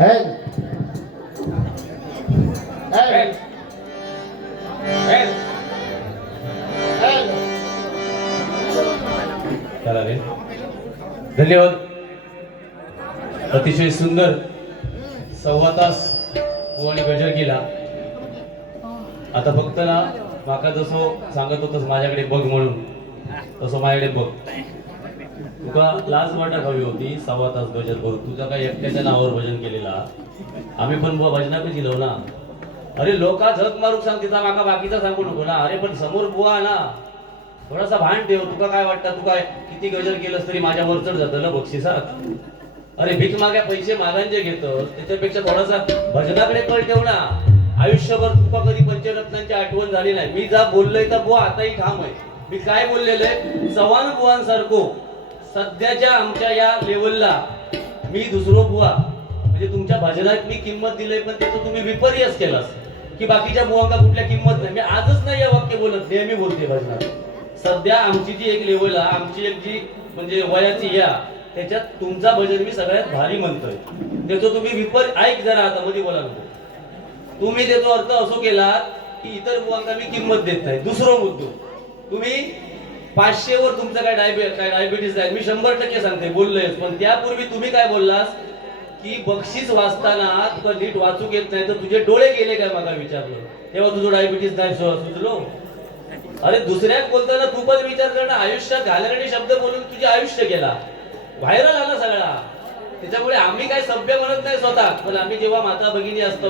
चला रे, धन्यवाद. अतिशय सुंदर 1.25 तास बुवानी गजर केला. आता फक्त ना माका जसं सांगत होतस माझ्याकडे बघ म्हणून, तसं माझ्याकडे बघ. तुका लाज वाटत हवी होती 1.25 तास भजन करून. तुझा काय एकट्याच्या नावावर भजन केलेला. आम्ही पण बुवा भजनाकडे दिलो ना. अरे लोका झक मारून सांग, तिचा माका बाकीचा सांगू नको ना. अरे पण समोर बुवा ना, थोडासा भान ठेव. तुका काय वाटतं, तू काय किती गजर केलंस तरी माझ्यावर चढ जातं ना बक्षिसात. अरे भीक माग्या पैसे मागांचे घेतो त्याच्यापेक्षा थोडासा भजनाकडे कळ ठेव ना. आयुष्यभर तुका कधी पंचरत्नांची आठवण झाली नाही. मी जा बोललोय तर बुवा आताही ठाम आहे. मी काय बोललेलं आहे, चव्हाण बुवांसारखो सध्याच्या आमच्या या लेवलला मी दुसरो बुवा म्हणजे तुमच्या भजनात मी किंमत दिलंय, पण त्याचं तुम्ही विपर्यास केलास की बाकीच्या बुवांना कुठल्या किंमत नाही. मी आजच नाही या वाक्य बोलत, नेहमी बोलते भजनात. सध्या आमची जी एक लेवल आहे, आमची एक जी म्हणजे वयाची या त्याच्यात तुमचा भजन मी सगळ्यात भारी म्हणतोय. त्याचं तुम्ही ऐक जरा आता मध्ये बोला नको. तुम्ही त्याचा अर्थ असो केला की इतर बुवांना मी किंमत देत नाही. दुसरा मुद्दो, तुम्ही 500 वर तुमचं काय डायबिटीस आहे मी 100% सांगते बोललोय. पण त्यापूर्वी तुम्ही काय बोललास की बक्षीस वाचताना तुला नीट वाचूक येत नाही तर तुझे डोळे गेले काय मला विचारलं, तेव्हा तुझं डायबिटीस नाही सुचलो. अरे दुसऱ्याक बोलताना तू पण विचार करणं. आयुष्यात घालणारे शब्द बोलून तुझे आयुष्य गेला, व्हायरल आला सगळा. त्याच्यामुळे आम्ही काय सभ्य म्हणत नाही स्वतः, पण आम्ही जेव्हा माता भगिनी असतो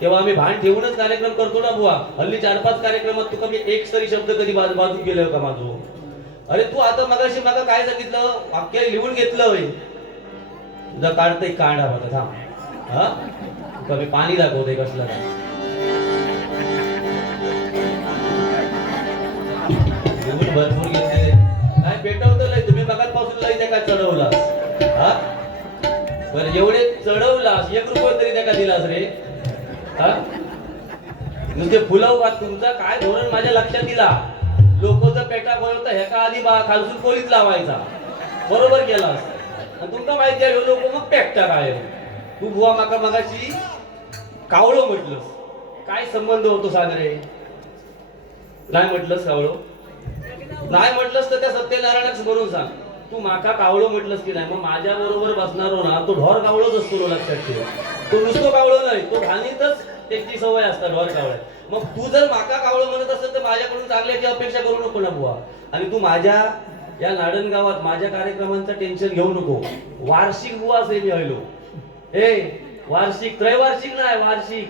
तेव्हा आम्ही भान ठेवूनच कार्यक्रम करतो ना बुवा. हल्ली 4-5 कार्यक्रमात तुका मी एक तरी शब्द कधी बाजू गेलोय का माझो. अरे तू आता मगाशी मागा काय सांगितलं, वाक्य लिहून घेतलं तुझा काढतय काढा बघा थांब. हा तुका मी पाणी दाखवतोय कसलं भरपूर घेतले काय पेटवतं लय. तुम्ही मगापासून लय त्या काय चढवला. हा बरं एवढे चढवलास 1 रुपये तरी त्या दिलास रे. हा नुसते फुलव का तुमचा काय धोरण माझ्या लक्षात दिला. लोक जर पेटा बोलवता ह्याका आधी खालसून पोलीस लावायचा, बरोबर केलास. आणि तुमका माहिती आहे लोक मग पेटता काय. तू बुवा माका मगाशी कावळो म्हटलंस, काय संबंध होतो सांग रे. नाही म्हटलंस कावळो, नाही म्हटलंस तर त्या सत्यनारायणच म्हणून सांग. तू माका कावळो म्हटलंस की नाही, मग माझ्या बरोबर बसणारो ना तो ढोर कावळोच असतो लक्षात ठेव. तो नुसतो कावळो नाही, तो घाणीतच त्याची सवय असतात ढोर कावळे. मग तू जर माका कावळो म्हणत असेल तर माझ्याकडून चांगल्याची अपेक्षा करू नको ना बुवा. आणि तू माझ्या या नाडण गावात माझ्या कार्यक्रमांचं टेन्शन घेऊ नको. वार्षिक बुवा असे मी हलो. वार्षिक त्रैवार्षिक नाही वार्षिक.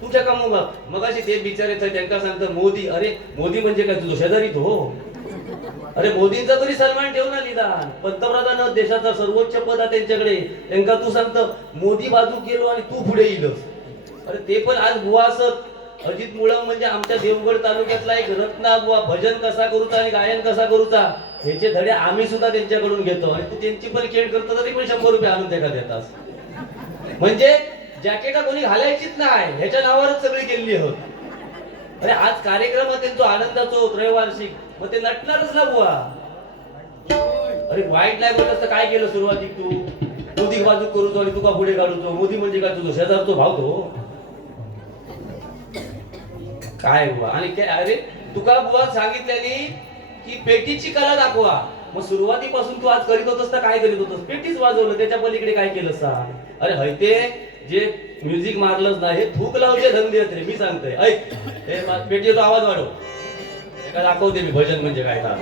तुझ्या का मग अशी ते बिचारे त्यांना सांगतं मोदी. अरे मोदी म्हणजे काय तुझं शेजारी तो. अरे मोदींचा तरी सन्मान ठेव ना निदान. पंतप्रधान देशाचा सर्वोच्च पद आहे त्यांच्याकडे, त्यांना तू सांगतं मोदी बाजू गेलो आणि तू पुढे येईलस. अरे ते पण आज बुवा असत. अजित मुळम म्हणजे आमच्या देवगड तालुक्यातला एक रत्ना बुवा. भजन कसा करूचा आणि गायन कसा करूचा ह्याचे धडे आम्ही सुद्धा त्यांच्याकडून घेतो. आणि तू त्यांची पण खेळ करतो तरी पण 100 रुपये आणून त्या देतास. म्हणजे जॅकेटा कोणी घालायचीच नाही ह्याच्या नावावरच सगळी केलेली आहोत. अरे आज कार्यक्रम त्यांचा आनंदाचो त्रैवार्षिक, मग ते नटणारच ना बुवा. अरे वाईट नाही बोलत तर काय केलं सुरुवातीक तू. मोदी बाजू करूचो आणि तुका पुढे काढूचो. मोदी म्हणजे काय तुझं शेजारचो भाव तो काय बुवा. आणि काय अरे तुका बुवा सांगितल्याने की पेटीची कला दाखवा. मग सुरुवातीपासून तू आज करीत होतस तर काय करीत होतस, पेटीच वाजवलं. त्याच्या पलीकडे काय केलं सांग. अरे हैते जे म्युझिक मारलंच नाही, हे थूक लावचे धंदे आहेत रे. मी सांगतोय ऐक, हे पेटीचा आवाज वाढव. एका दाखवते मी भजन म्हणजे काय का.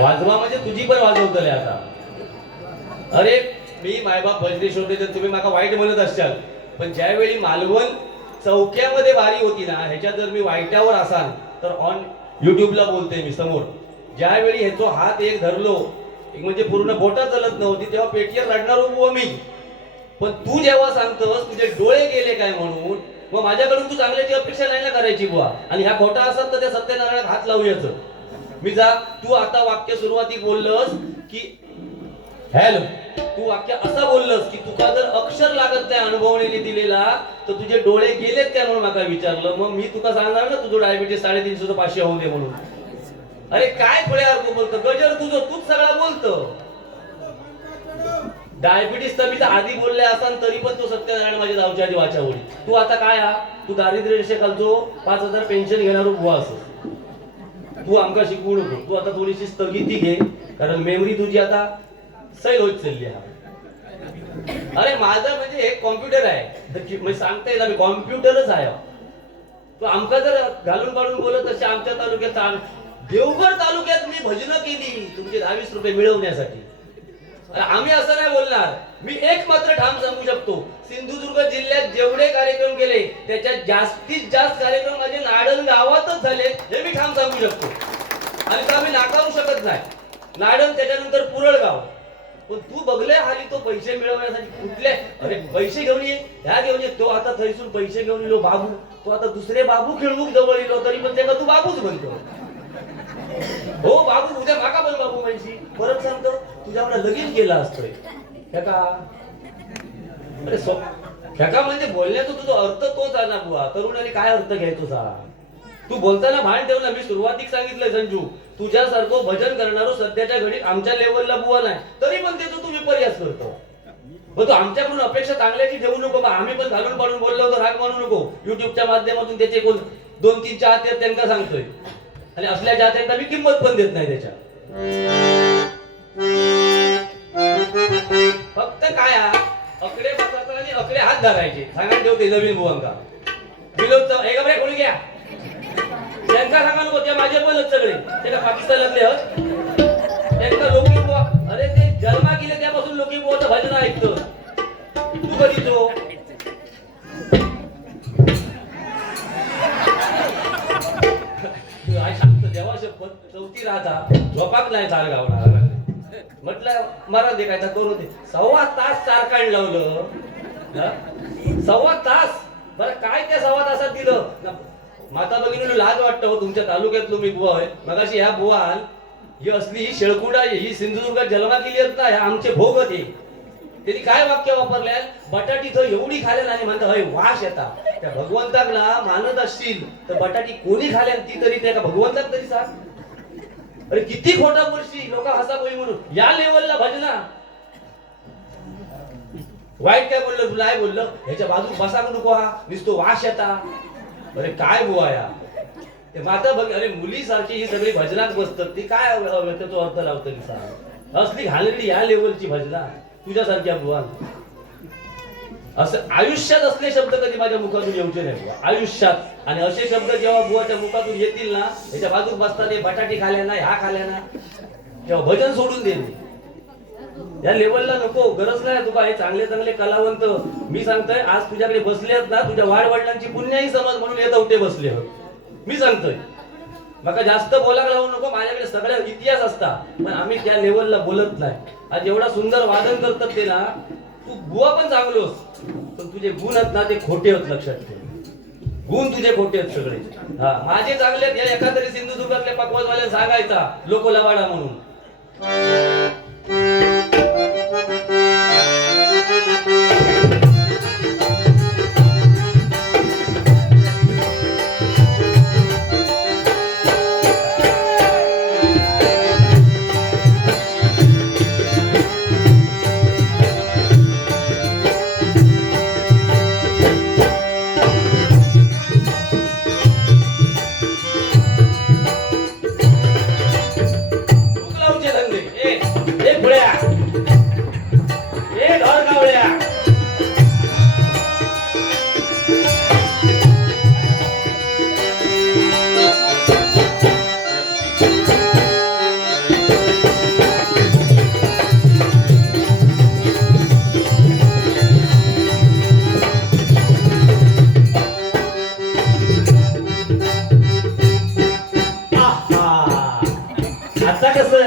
वाजवा म्हणजे तुझी पण वाजवतले आता. अरे मी मायबाप भजनी शोधले तर तुम्ही माका वाईट म्हणत असताल, पण ज्यावेळी मालवण चौक्यामध्ये वारी होती ना, ह्याच्या जर मी वाईटावर असाल तर ऑन युट्यूबला बोलते मी समोर. ज्यावेळी ह्याचो हात एक धरलो, एक म्हणजे पूर्ण बोटा चलत नव्हती, तेव्हा पेटीवर रडणार उभो मी. पण तू जेव्हा सांगतोस तुझे डोळे गेले काय म्हणून, मग माझ्याकडून तू चांगल्याची अपेक्षा नाही ना करायची बुवा. आणि ह्या खोटा असत तर त्या सत्यनारायणात हात लावूयाच. मी जा तू आता वाक्य सुरुवाती बोललंस की हॅलो, तू वाक्य असं बोललंस की तुका जर अक्षर लागत नाही अनुभवण्याने दिलेला तर तुझे डोळे गेलेत काय म्हणून मला विचारलं. मग मी तुका सांगणार ना तुझं डायबिटीस 350 500 होऊ दे म्हणून. अरे काय खोड्यावर तू बोलतो, गजर तुझं तूच सगळा बोलतो. डायबिटीस तर मी तर आधी बोलले असाल तरी पण तो सत्यनारायण माझ्या गावच्या आधी वाचावली. तू आता काय हा, तू दारिद्र्य रेषेखालचो 5,000 पेन्शन घेणारो बुवा असो. तू आमका शिकवू नको. तू आता थोडीशी स्थगिती घे कारण मेमरी तुझी आता सैल होत चालली आहे. अरे माझं म्हणजे एक कॉम्प्युटर आहे, मी सांगता येईल कॉम्प्युटरच आहे. तो आमका जर घालून पाडून बोलत असे आमच्या तालुक्यात, देवगड तालुक्यात मी भजनं केली तुमचे 10-20 रुपये मिळवण्यासाठी. आम्ही असं नाही बोलणार. मी एक मात्र ठाम सांगू शकतो, सिंधुदुर्ग जिल्ह्यात जेवढे कार्यक्रम केले त्याच्यात जास्तीत जास्त कार्यक्रम माझे नाडण गावातच झाले हे मी ठाम सांगू शकतो. आणि तर आम्ही नाकारू शकत नाही. नाडण त्याच्यानंतर पुरळगाव. पण तू बघले हाली तो पैसे मिळवण्यासाठी कुठले, अरे पैसे घेऊन ये, ह्या घेऊन ये. तो आता थैसून पैसे घेऊन येलो बाबू, तो आता दुसरे बाबू खेळूक जवळ येलो तरी पण त्याला तू बाबूच म्हणतो. हो बाबू, उद्या माका पण बाबू म्हणशी. परत सांगतो तुझ्याकडे लगीन केलं असतोय का. अरे खेका म्हणजे बोलण्याचा तुझा अर्थ तोच आहे ना बुवा. तरुणाने काय अर्थ घ्यायचो सा. तू बोलताना भान ठेव ना. मी सुरुवातीक सांगितलंय संजू, तुझ्यासारखं भजन करणारो सध्याच्या घडीत आमच्या लेवलला बुवा नाही तरी पण त्याचा तू विपर्यास करतो. तू आमच्याकडून अपेक्षा चांगल्याची ठेवू नको बा. आम्ही पण घालून पाडून बोललो होतो राग मानू नको. युट्यूबच्या माध्यमातून त्याचे कोण 2-3 चाहते त्यांना सांगतोय आणि असल्या चाहत्यांना मी किंमत पण देत नाही त्याच्या. फक्त काय अकडे बसायचा आणि अकडे हात धरायचे. सांगा ठेवते नवीन बुवांका विनोदचा एका बरे कोणी घ्या त्यांना सांगा नको. त्या माझे बोलत सगळे ते का पाकिस्तानातले त्यांना लोकी बुवा. अरे ते जन्मा गेले त्यापासून लोकी बुवाचं भजन ऐकतो. तू कधी तो देवा शपथ चौथी राहता झोपाक नाही चाल गावणार म्हटलं मला देखायचा करू दे. 1.25 तास चार काढ लावलं. 1.25 तास. बरं काय त्या 1.25 तासात दिलं. माता भगिनीला लाज वाटतं हो तुमच्या तालुक्यातलो मी बुवा आहे. मगाशी ह्या बुवाल ही असली शेळकुंडा ही सिंधुदुर्गात जन्मा केली आहेत ना, ह्या आमचे भोग होते. त्यांनी काय वाक्य वापरले, बटाटी थं एवढी खाल्या आणि म्हणता हय वास येता. त्या भगवंताला मानत असतील तर बटाटी कोणी खाल्या ती तरी त्या भगवंताक तरी सांग. अरे किती खोटा बोलशी लोक हसा बोली म्हणून या लेवलला भजना. वाईट काय बोललं तुला आहे बोललं ह्याच्या बाजू बसाक नको हा दिसतो वास येता. अरे काय बुवा या ते माता बघ. अरे मुलीसारखी ही सगळी भजनात बसतात ती काय त्याचा अर्थ लावतं की सांग. असली घालडी या लेवलची भजना तुझ्यासारख्या बुवा. असं आयुष्यात असले शब्द कधी माझ्या मुखातून येऊचे नाही बुवा आयुष्यात. आणि असे शब्द जेव्हा बुवाच्या मुखातून येतील ना याच्या बाजूक बसतात ते बटाटी खाल्या ना ह्या खाल्या ना तेव्हा भजन सोडून दे. या लेवलला नको. गरज नाही तुका. हे चांगले चांगले कलावंत मी सांगतोय आज तुझ्याकडे बसले आहेत ना तुझ्या वाडवडिलांची पुण्याही समज म्हणून येत होते बसले. मी सांगतोय मका जास्त बोलायला लावू नको. माझ्याकडे सगळ्या इतिहास असता पण आम्ही त्या लेवलला बोलत नाही. आज एवढा सुंदर वादन करतात ते ना. तू बुवा पण चांगलोस पण तुझे गुण आहेत ना ते खोटे आहेत. लक्षात ठेव गुण तुझे खोटे आहेत सगळे. हा माझे चांगले आहेत. या एखाद्या सिंधुदुर्गातल्या पकवाजवाल्याला सांगायचा लोक लवाडा म्हणून.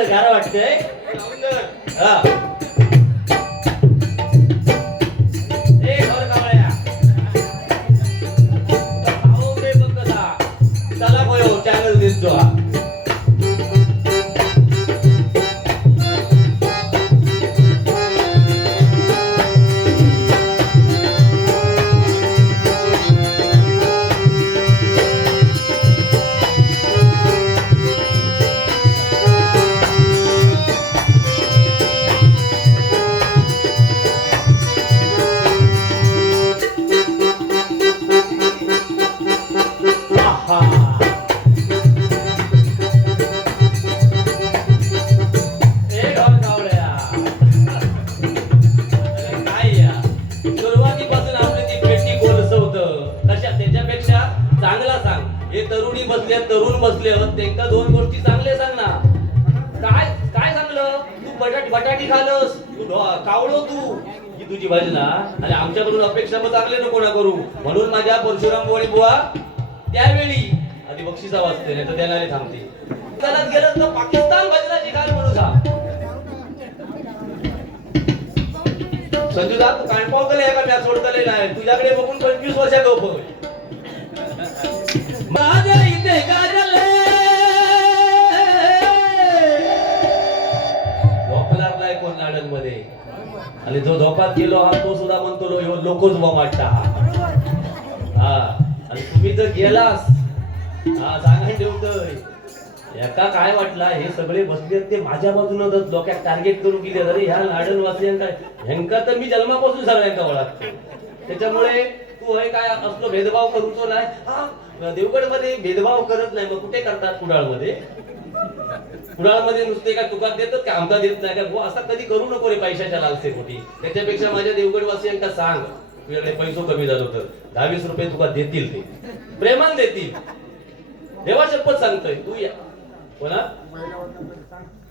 गार वाटतंय. चला बोयो चॅनल दिसतो. बसले तरुण बसले त्यांना दोन गोष्टी चांगले सांग ना. काय काय सांगलं? तू बटाटी खालस, तू कावळो तू ही तुझी भजना आणि आमच्याकडून अपेक्षा मग चांगले नको ना करू. म्हणून माझ्या परशुराम गोळी बुवा त्यावेळी आधी बक्षिसा वाजते नाही तर देणारे थांबते. चालत गेलं तर पाकिस्तान भजनाची घाल म्हणून सांग. संजूदा तू कानपाव केले का मी सोडतले नाही तुझ्याकडे बघून 25 वर्षा गप माझ्या इथे गाजले झोपणार नाही कोण लाडन मध्ये आणि जो झोपात गेलो हा तो सुद्धा म्हणतो लोकच वाटता हा आणि तुम्ही जर गेलास हा सांगा ठेवतोय एका काय वाटला हे सगळे बसले ते माझ्या बाजूनच डोक्यात टार्गेट करून गेले अरे ह्या लाडन वासियांका ह्यांका तर मी जन्मापासून सगळ्यांका ओळखतो त्याच्यामुळे तू हे काय असलो भेदभाव करूचो नाही. हा देवगड मध्ये भेदभाव करत नाही मग कुठे करतात कुडाळ मध्ये. कुडाळ मध्ये नुसते काय तुका देतात का आमका देत नाही का असा कधी करू नको रे पैशाच्या लालसे पोटी. त्याच्यापेक्षा माझ्या देवगड वासियांका सांग तुझ्याकडे पैसो कमी झालो तर 10-20 रुपये तुका देतील ते प्रेमान देतील. देवा शपथ सांगतोय तू या कोणा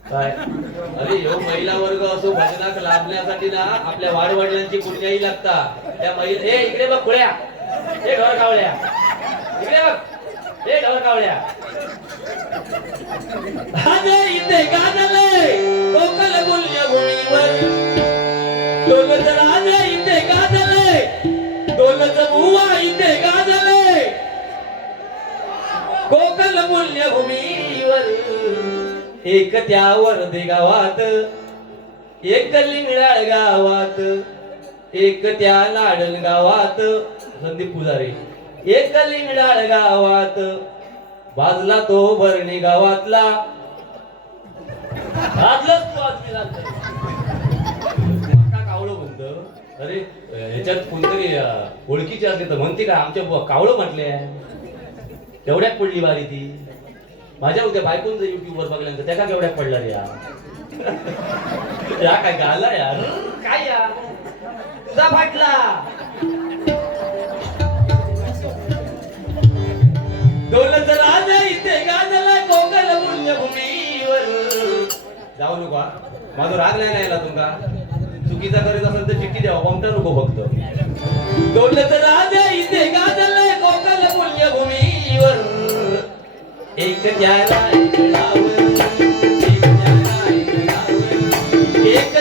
काय अरे ह्यो महिला वर्ग असो भजनाक लाभण्यासाठी ना आपल्या वाडवडिलांची पुण्याही लागतात. त्या महिला हे इकडे बघ खुळ्या हे ढोर कावळ्या इकडे बघ हे ढोर कावळ्या आजे इथे गाजले कोकण बोलल्या भूमीवर डोलच राजा इथे गाजले डोलच बुवा इथे गाजले कोकण बोलल्या भूमीवर एक त्यावर दे गावात एक लिंगडाळ गावात एक त्या लाडण गावात संदीप पुजारी एक लिंगडाळ गावात बाजला तो भरणी गावातला बाजलाच तो आदमी कावळं म्हणत अरे ह्याच्यात कोणतरी ओळखीचे असले तर म्हणते का आमच्या कावळं म्हटले केवढ्याक पडली बारी ती माझ्या उद्या बायकोन जर युट्यूब वर बघल्यानंतर त्या का केवढ्याक पडला रे या काय गाला यार काय या तुझा फाटला डोलच राजा इथे गाजला कोकण पुण्यभूमीवर. जाऊ नको माझा राग नाही यायला तुमका चुकीचा करीत असेल तर चिठ्ठी द्यावा बमटा नको फक्त. डोलच राजा इथे गाजला कोकण पुण्यभूमीवर एक त्याला एक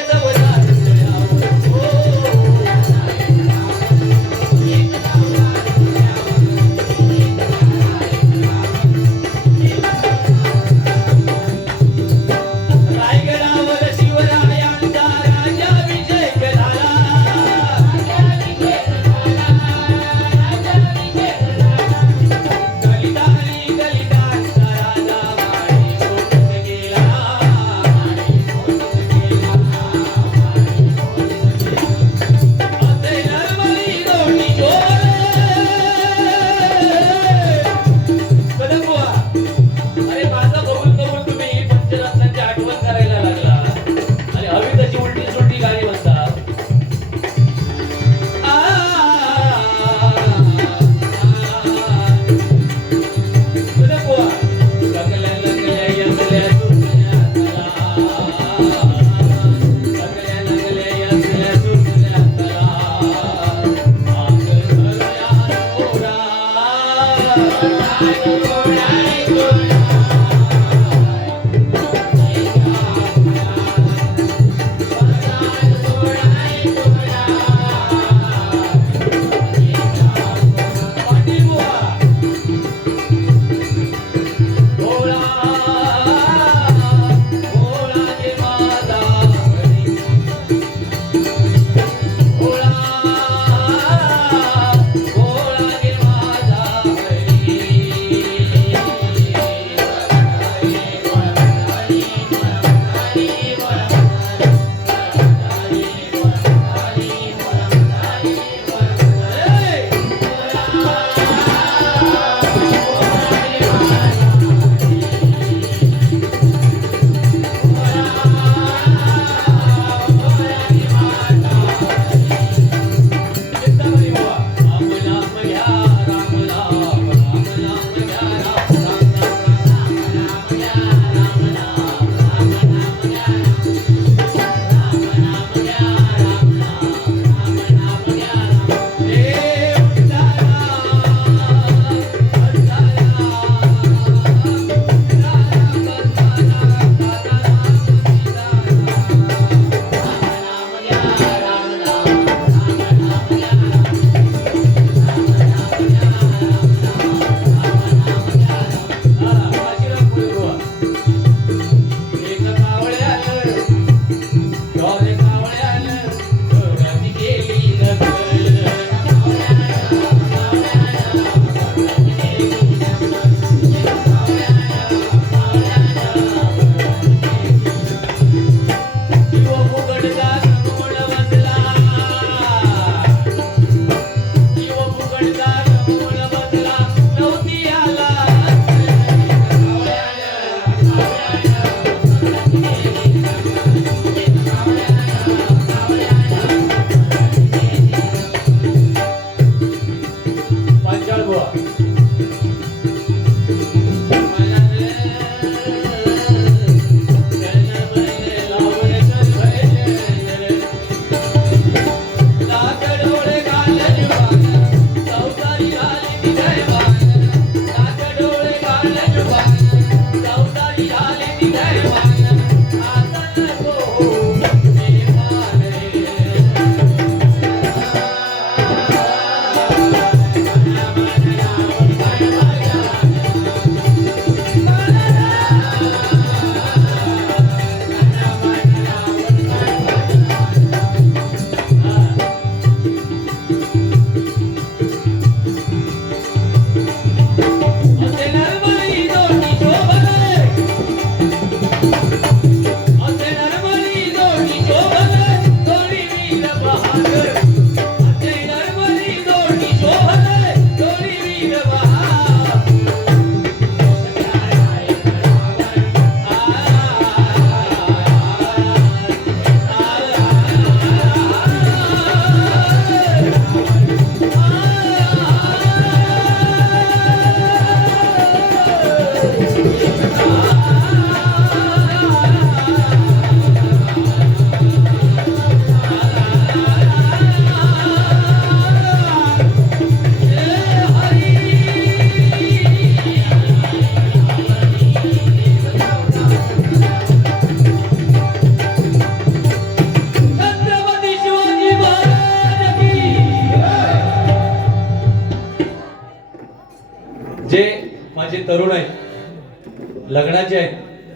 लग्नाचे आहेत.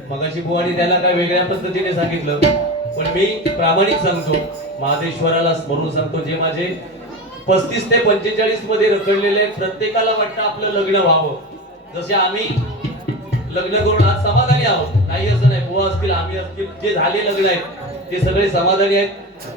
मगाशी बुवानी त्याला काय वेगळ्या पद्धतीने सांगितलं, पण मी प्रामाणिक सांगतो, महादेश्वराला स्मरून सांगतो, जे माझे 35 ते 45 मध्ये रखडलेले आहेत, प्रत्येकाला वाटतं आपलं लग्न व्हावं. जसे आम्ही लग्न करून आज समाधानी आहोत, नाही असं नाही, बुवा असतील, आम्ही असतील, जे झाले लग्न आहेत ते सगळे समाधानी आहेत.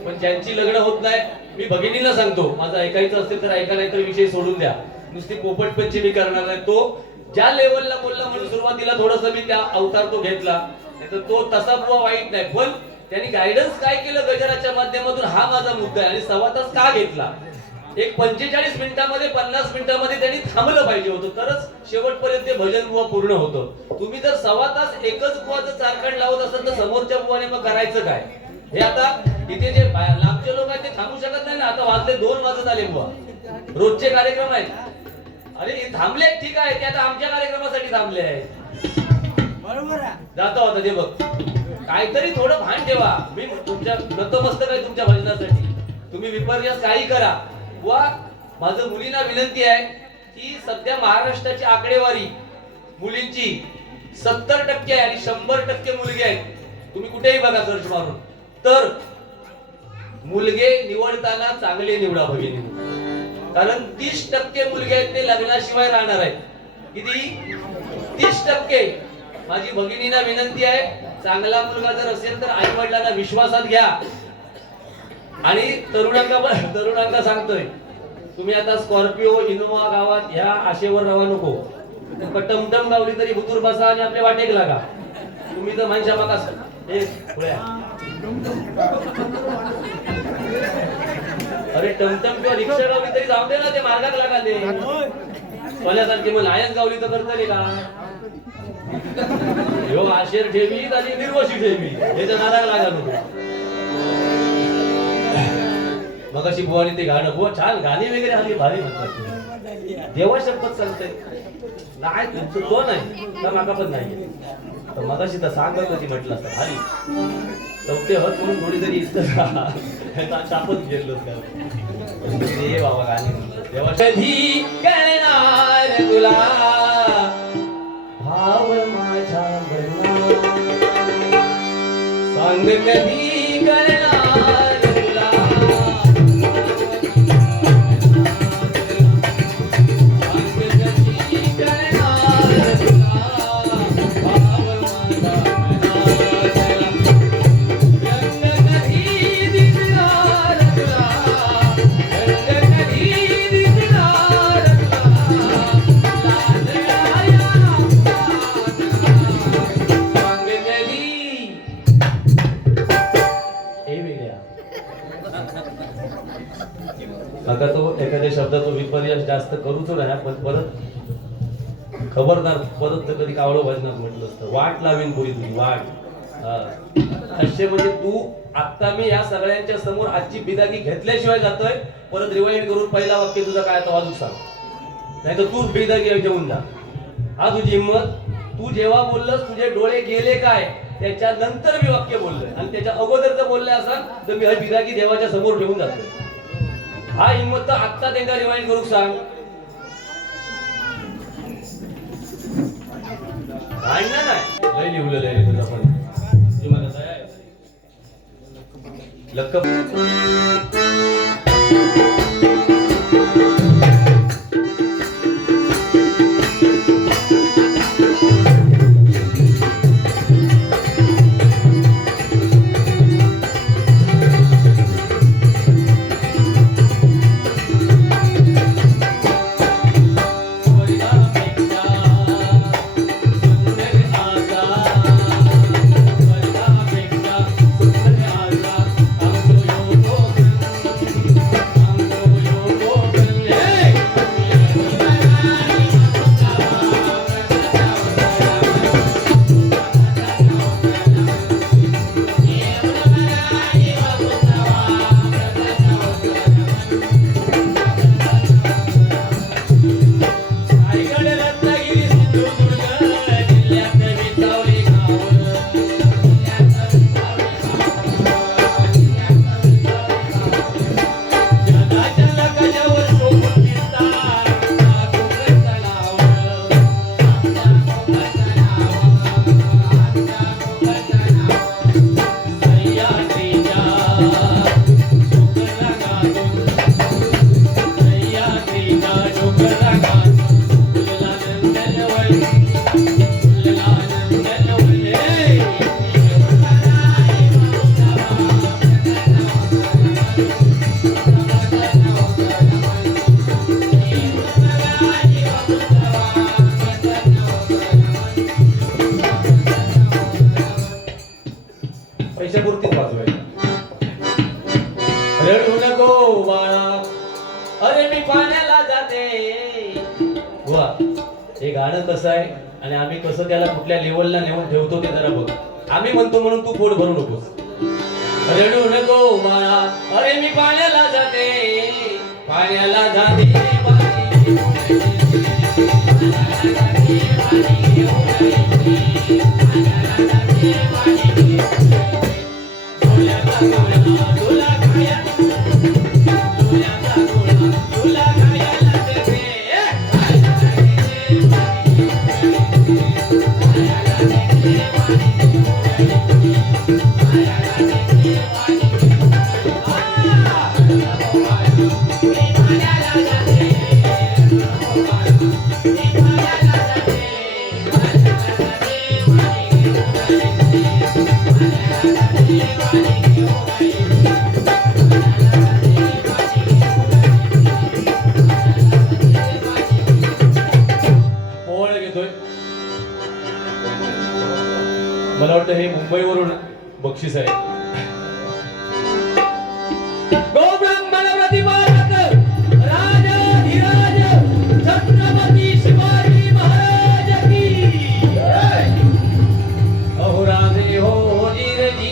पण ज्यांची लग्न होत नाही, मी भगिनीला सांगतो, माझं ऐकायचं असेल तर ऐका, नाही तर विषय सोडून द्या. नुसती पोपट पंचमी करणार नाही. तो ज्या लेवलला बोलला म्हणून सुरुवातीला थोडस मी त्या अवतार तो घेतला, नाहीतर तो तसा बुवा वाईट नाही, पण त्यांनी गायडन्स काय केलं गजराच्या माध्यमातून, हा माझा मुद्दा आहे. आणि सव्वा तास का घेतला? एक 45 मिनिटांमध्ये 50 मिनिटांमध्ये त्यांनी थांबलं पाहिजे होतं, तरच शेवटपर्यंत ते भजन बुवा पूर्ण होतं. तुम्ही जर सव्वा तास एकच बुवाचं चारखंड लावत असाल तर समोरच्या बुवाने मग करायचं काय? हे आता इथे जे लांबचे लोक आहेत ते थांबू शकत नाही ना. आता वाजले 2 वाजत आले बुवा, रोजचे कार्यक्रम आहेत. अरे थांबले ठीक आहे, ते आता आमच्या कार्यक्रमासाठी थांबले आहेत, बरोबर आहे. जाता होता ते बघ, काहीतरी थोडं भान ठेवा. मी तुमच्या नतमस्तक आहे तुमच्या भजनासाठी, तुम्ही विपर्यास काही करा. वा माझं मुलींना विनंती आहे की सध्या महाराष्ट्राची आकडेवारी मुलींची 70% आहे आणि 100% मुलगे आहेत. तुम्ही कुठेही बघा सर्च मारून, तर मुलगे निवडताना चांगले निवडा भगिनी, कारण 30% मुलगे आहेत ते लग्नाशिवाय राहणार आहेत. किती? 30%. माझी भगिनींना विनंती आहे, चांगला मुलगा जर असेल तर आई वडिलांना विश्वासात घ्या. आणि तरुणांना सांगतोय, तुम्ही आता स्कॉर्पिओ इनोवा गावात ह्या आशेवर राहा नको. टमटम गावली तरी भुतूर बसा आणि आपल्या वाटेक लागा. तुम्ही तर माणसा बघा, अरे टमटम किंवा रिक्षा गावली तरी जाऊ दे ना, ते मार्गात लागाले सोन्यासारखे. मग लायन्स गावली तर करतले का? ह्यो आशेर ठेवी आणि निर्वशी ठेवी, याच्या नादाला लागा नको. मग अशी बुवानी ते गाणं, बुवा छान गाणी वगैरे आली, भारी म्हणतात. देवा शपथ सांगते नाही तुमचं तो नाही तर माका पण नाही. तर मग अशी तर सांगत होती म्हटलं असतं भारी चौथे हत म्हणून थोडी तरी शापच गेलो दे बाबा गाणी. देवा कधी कळणार तुला भाव माझ्या सांग, कधी कळणार आता तो एखाद्या शब्दाचा विपर्यास जास्त करूच नाही, पण परत खबरदार, परत तर कधी कावळं भजनात म्हटलं असतं, वाट लावीन पुरी तुझी वाट. असे म्हणजे तू आता मी या सगळ्यांच्या समोर आजची बिदागी घेतल्याशिवाय जातोय, परत रिवाइंड करून पहिला वाक्य तुझा काय आता वाजूक सांग, नाही तर तूच बिदागी जेवून जा. हा तुझी हिंमत. तू जेव्हा बोललस तुझे डोळे गेले काय, त्याच्यानंतर मी वाक्य बोललोय, आणि त्याच्या अगोदर जर बोलले असाल तर मी हा बिदागी देवाच्या समोर ठेवून जातोय. हा हिंमत तर आत्ता त्यांना रिवाइंड करू सांग. नाही लय लिहलेलं आहे तुझा, पण तुम्हाला दया आहे लक्क. त्यांच्यापुरतीच वाजवायची. रडू नको बाळा, अरे मी पाण्याला जाते. वा, हे गाणं कसं आहे आणि आम्ही कसं त्याला कुठल्या लेवलला नेऊन ठेवतो ते जरा बघ. आम्ही म्हणतो म्हणून तू पोट भरू नकोस. रडू नको बाळा, अरे मी पाण्याला जाते, पाण्याला जाते, मला वाटतं हे मुंबईवरून बक्षीस आहे. गोब्राह्मण प्रतिपालक राजाधिराज छत्रपती शिवाजी महाराज की जय. अहो राजे हो धीरजी.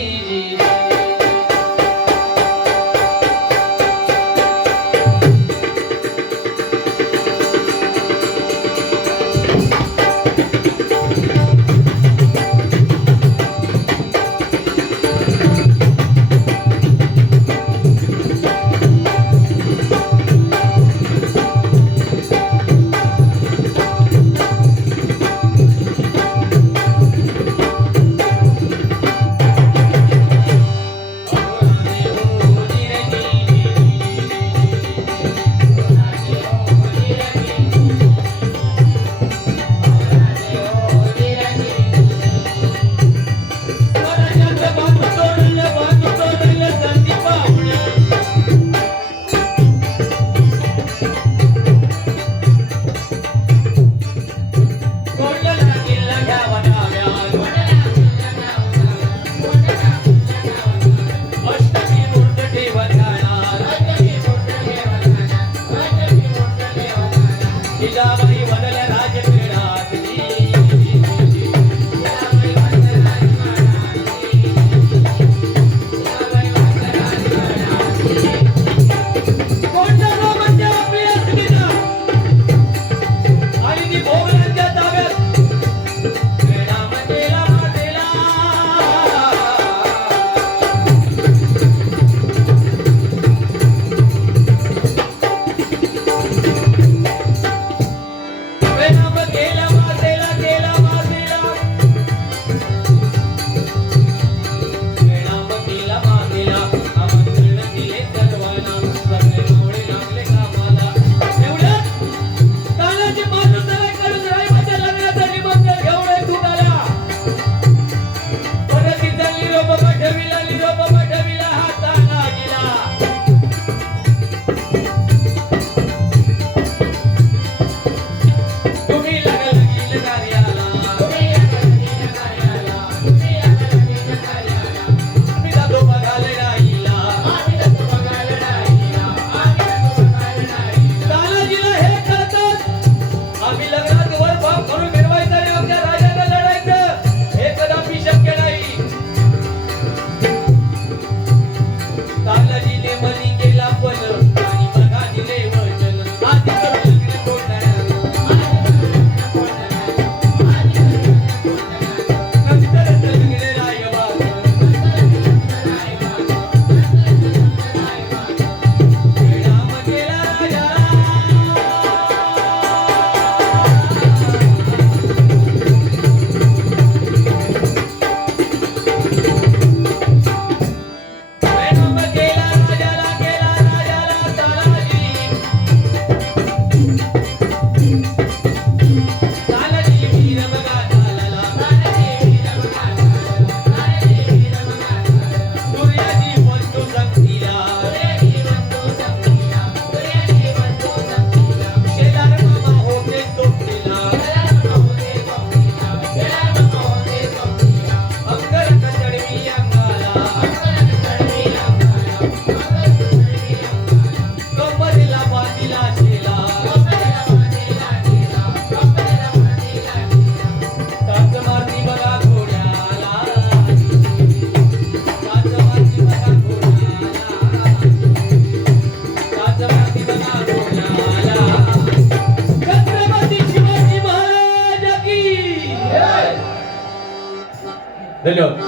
धन्यवाद.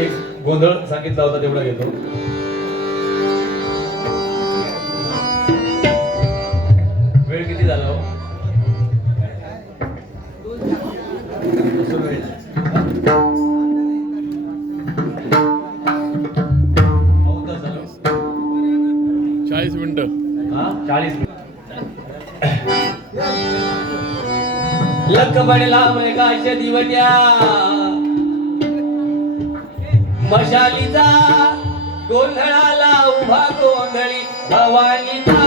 एक गोंधळ सांगितला होता तेवढा घेतो. वेळ किती झाला हो? लख पडला मृगाच्या दिवट्या मशालीचा गोंधळाला उभा गोंधळी भवानीचा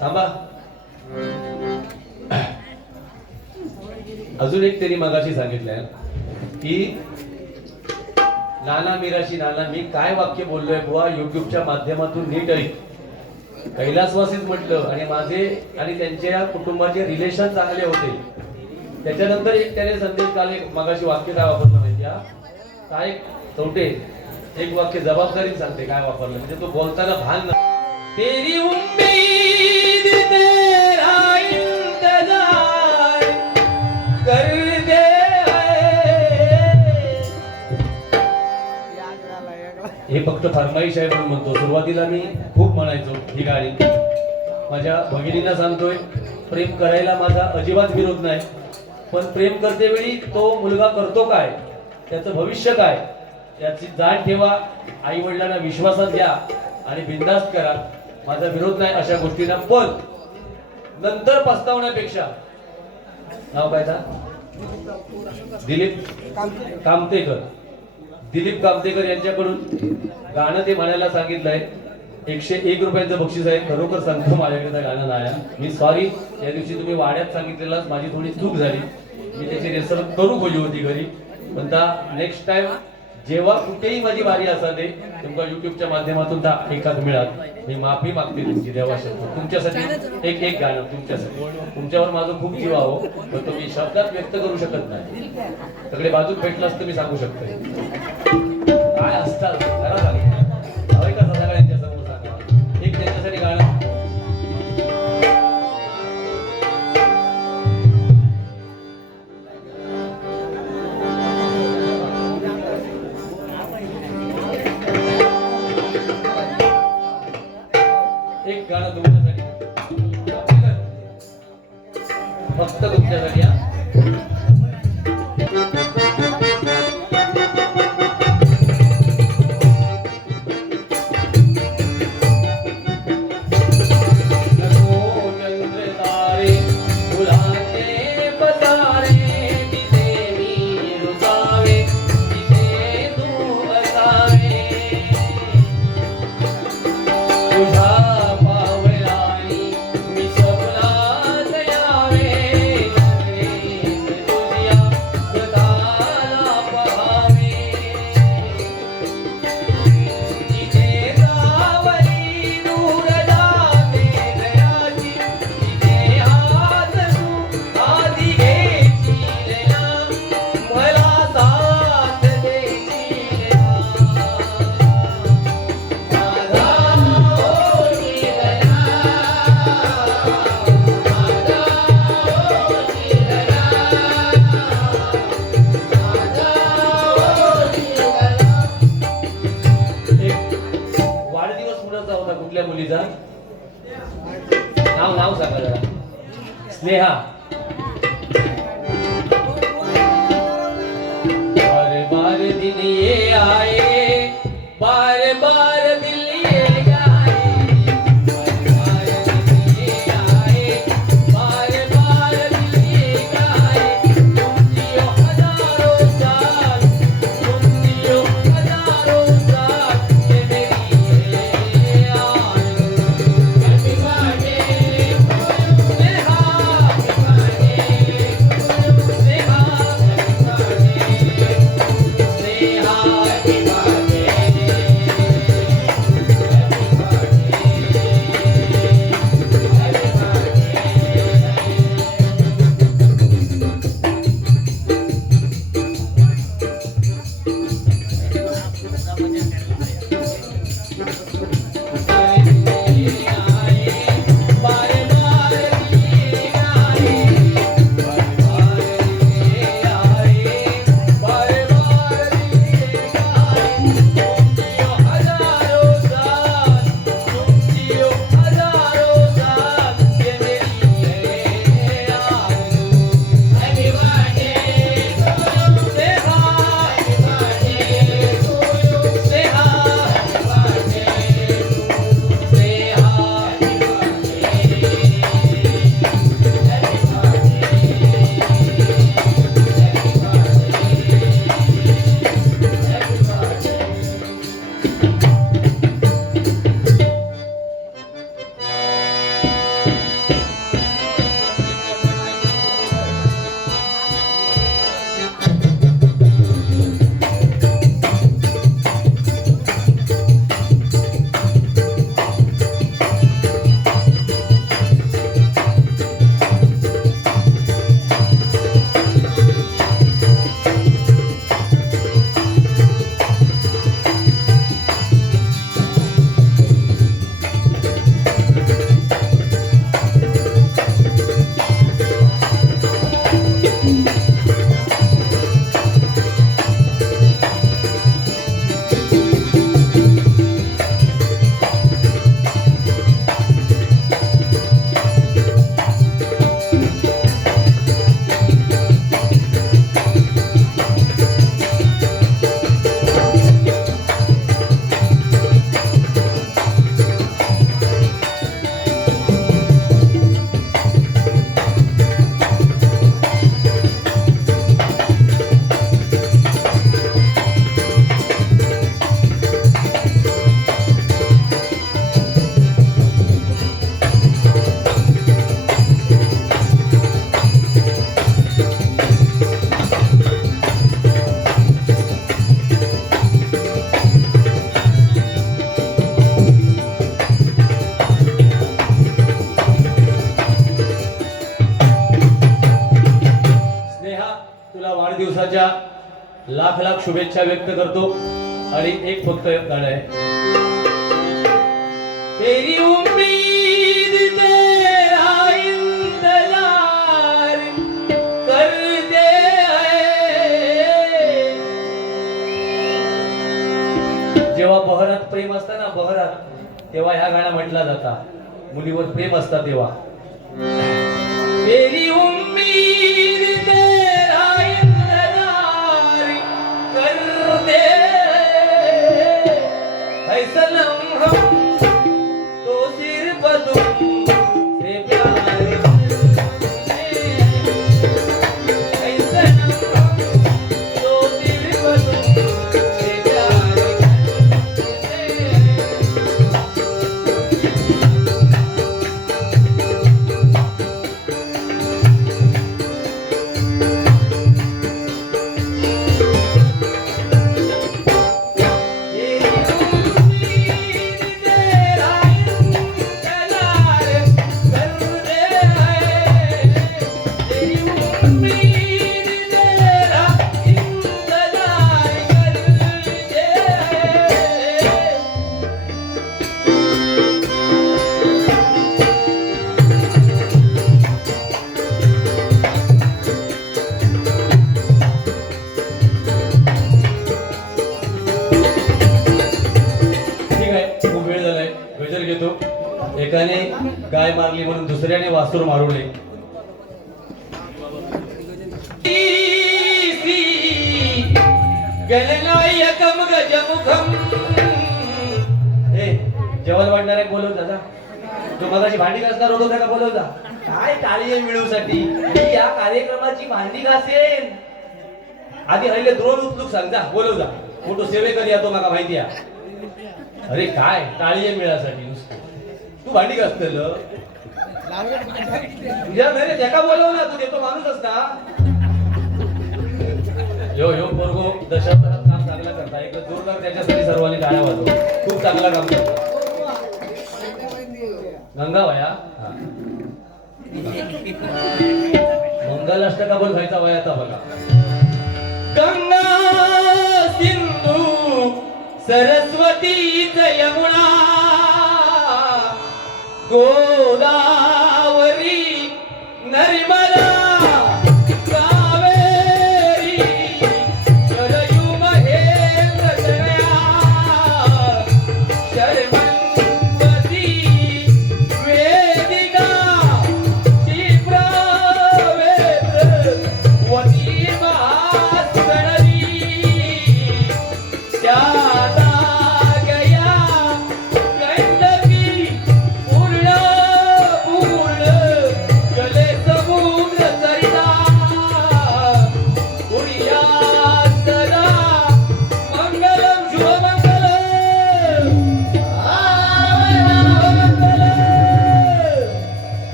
थांबा. अजून एक त्यांनी मगाशी सांगितलंय की नाना मीराशी नाना मी काय वाक्य बोललोय बुवा युट्यूबच्या माध्यमातून नीट ऐक. कैलासवासीच म्हटलं आणि माझे आणि त्यांच्या कुटुंबाचे रिलेशन चांगले होते. त्याच्यानंतर एक त्याने संदेश काल एक मगाशी वाक्य काय वापरलं माहिती काय चौटे एक वाक्य जबाबदारीने सांगते काय वापरलं म्हणजे तो बोलताना भान न तेरी उम्मीद तेरा इंतजार कर दे हे फक्त फरमाईश आहे म्हणून म्हणतो. सुरुवातीला मी खूप म्हणायचो ही गाणी माझ्या भगिनीला सांगतोय प्रेम करायला माझा अजिबात विरोध नाही पण प्रेम करते वेळी तो मुलगा करतो काय त्याचं भविष्य काय याची जाण ठेवा. आई वडिलांना विश्वासात घ्या आणि बिनधास्त करा. माझा विरोध नाही अशा गोष्टींना पण नंतर पस्तावण्यापेक्षा नाव काय दिलीप कामतेकर दिलीप कामतेकर यांच्याकडून गाणं ते म्हणायला सांगितलंय. 101 रुपयांचं बक्षीस आहे. खरोखर सांगतो माझ्याकडे गाणं नाही. मी सॉरी या दिवशी तुम्ही वाड्यात सांगितलेलं माझी थोडी चूक झाली. मी त्याची रेसल करू बोलली होती घरी पण नेक्स्ट टाइम जेव्हा कुठेही माझी वारी असते तुमच्या युट्यूबच्या माध्यमातून एकाच मिळात मी माफी मागते तुमची देवाशब्द तुमच्यासाठी एक गाणं तुमच्यासाठी तुमच्यावर माझं खूप जीव आहो पण तो मी शब्दात व्यक्त करू शकत नाही. सगळे बाजूत भेटलं असतं मी सांगू शकतोय काय असतात घरात आली हवंय का सगळ्यांच्या समोर सांगा एक त्यांच्यासाठी गाणं एक गाणं तुमच्यासाठी फक्त तुमच्यासाठी मुलीचा नाव सांगा जरा. स्नेहा. बार बार दिन ये आए, बार बार दिल ये गाए, बार बार दिन ये आए, बार बार दिल ये गाए. तुम जियो हजारों साल, तुम जियो हजारों साल, ये मेरी ये आए. Happy birthday to you, Neha. Happy birthday to you, Neha. Happy birthday, Neha. Happy birthday. वाढदिवसाच्या लाख लाख शुभेच्छा व्यक्त करतो. आणि एक फक्त गाणं आहे. तेरी उम्मीद तेरा इंतजार करते है. जेव्हा बहरात प्रेम असतं ना, बहरात, तेव्हा ह्या गाणं म्हटला जाता. मुलीवर प्रेम असतं तेव्हा. तेरी उम्मीद तेरा इंतजार करते है सनम हम तो सिर्फ तुमसे प्यार करते है सनम हम तो सिर्फ तुमसे प्यार करते. गाय मारली म्हणून दुसऱ्याने वासूर मारू नये. गणनायकम गजमुखम. जेवण वाढणार आहे बोलव दादा. तो मगाशी भांडी घासणार होतो त्याला बोलव जा. काय काळी मिळवसाठी मी या कार्यक्रमाची भांडी घासेन. आधी हल्ले द्रोण उचलूक सांग जा बोलव जा. फोटो सेवेकरी येतो मला माहिती आहे. अरे काय काळी मिळासाठी नुसतं तू भांडी घासतेल तुझ्या घरी त्याका बोलव ना. तू देतो माणूस असता. यो यो पोरगो दशावतारात काम चांगलं करता. एक जोरदार त्याच्यासाठी सर्वांनी टाळ्या वाजव. खूप चांगला काम करतो. गंगा वया मंगलाष्टका पण खायचा वयाचा बघा. गंगा सिंधू सरस्वती यमुना गोदावरी नर्मदा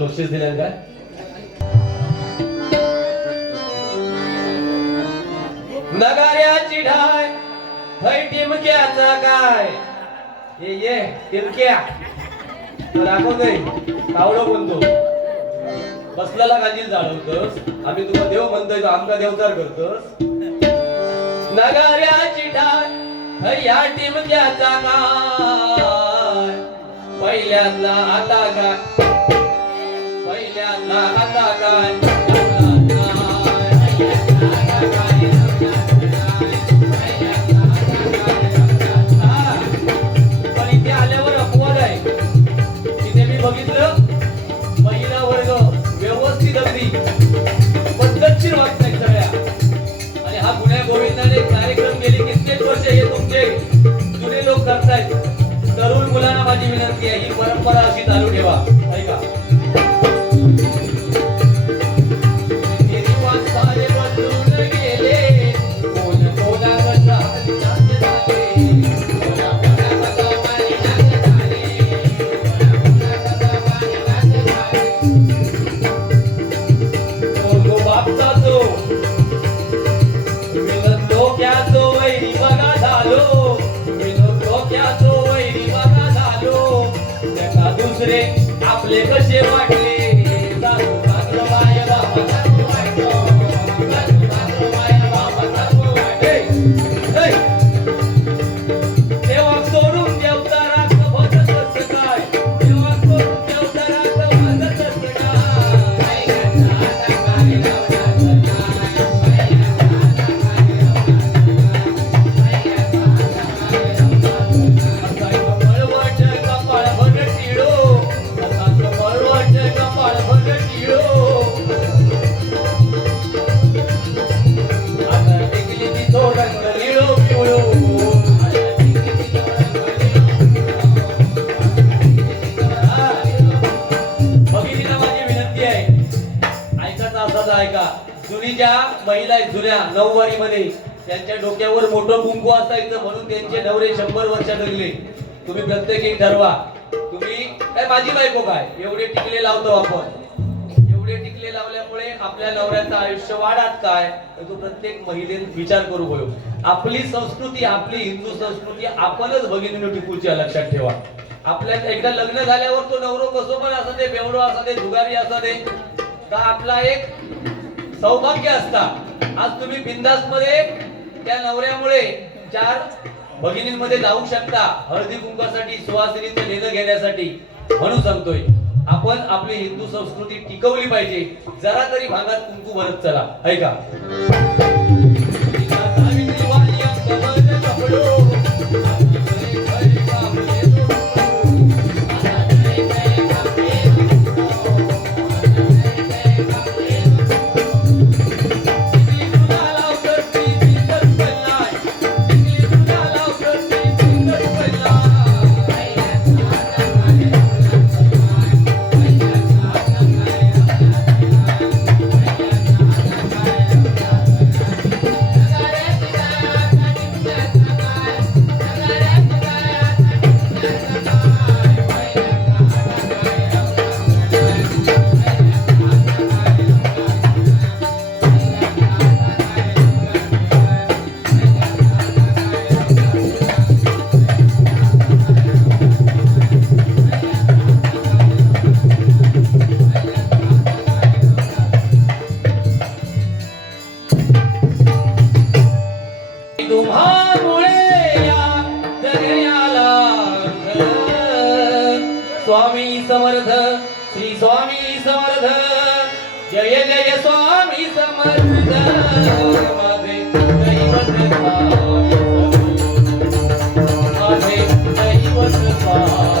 बक्षीस दिलं काय. नगाऱ्याची ढाय थै टिमक्याचा काय. ये टिमक्या दाखवतोय कावडं बोलतो. बसलेला गाजील जाळवतोस. आम्ही तुला देव म्हणतोय आमका देवचार करतोस. नगाऱ्याची ढाय थै या टिमक्याचा काय. पहिल्यांदा आता काय पहिल्यांदा आता काय. पण इथे आल्यावर अपवाद आहे. तिथे मी बघितलं महिला वर्ग व्यवस्थित अगदी पद्धतशीर वागतायत सगळ्या. आणि हा गुन्ह्या गोविंदाने कार्यक्रम गेले कित्येक वर्ष हे तुमचे जुने लोक करतायत. तरुण मुलांना माझी विनंती आहे ही परंपरा अशी चालू ठेवा. ऐका आपले कसे वाटले. तेव्हा सोडून देवतारा भजत असत काय. तेव्हा सोडून देवतारा भजत असत महिला जुन्या नऊवारी मध्ये त्यांच्या डोक्यावर मोठं कुंकू असायचं म्हणून त्यांचे नवरे 100 वर्ष जगले. तुम्ही प्रत्येकी ठरवा तुम्ही काय माझी बायको काय एवढे टिकले लावतो आपण. एवढे टिकले लावल्यामुळे आपल्या नवऱ्याचं आयुष्य वाढत काय तो प्रत्येक महिलेने विचार करू गयो. आपली संस्कृती आपली हिंदू संस्कृती आपणच भगिनीने टिकूची लक्षात ठेवा. आपल्या एकदा लग्न झाल्यावर तो नवरो कसो पण असं दे, बेवडो असं दे, जुगारी असं दे, का आपला एक सौभाग्य असता. आज तुम्ही बिंदास मध्ये त्या नवऱ्यामुळे 4 भगिनींमध्ये जाऊ शकता हळदी कुंकासाठी, सुवासिनीचं लेणं घेण्यासाठी. म्हणून सांगतोय आपण आपली हिंदू संस्कृती टिकवली पाहिजे. जरा तरी भागात कुंकू भरत चला. ऐका स्वामी समर्थ, श्री स्वामी समर्थ, जय जय स्वामी समर्थ, माझे दैवत स्वामी, माझे दैवत स्वामी.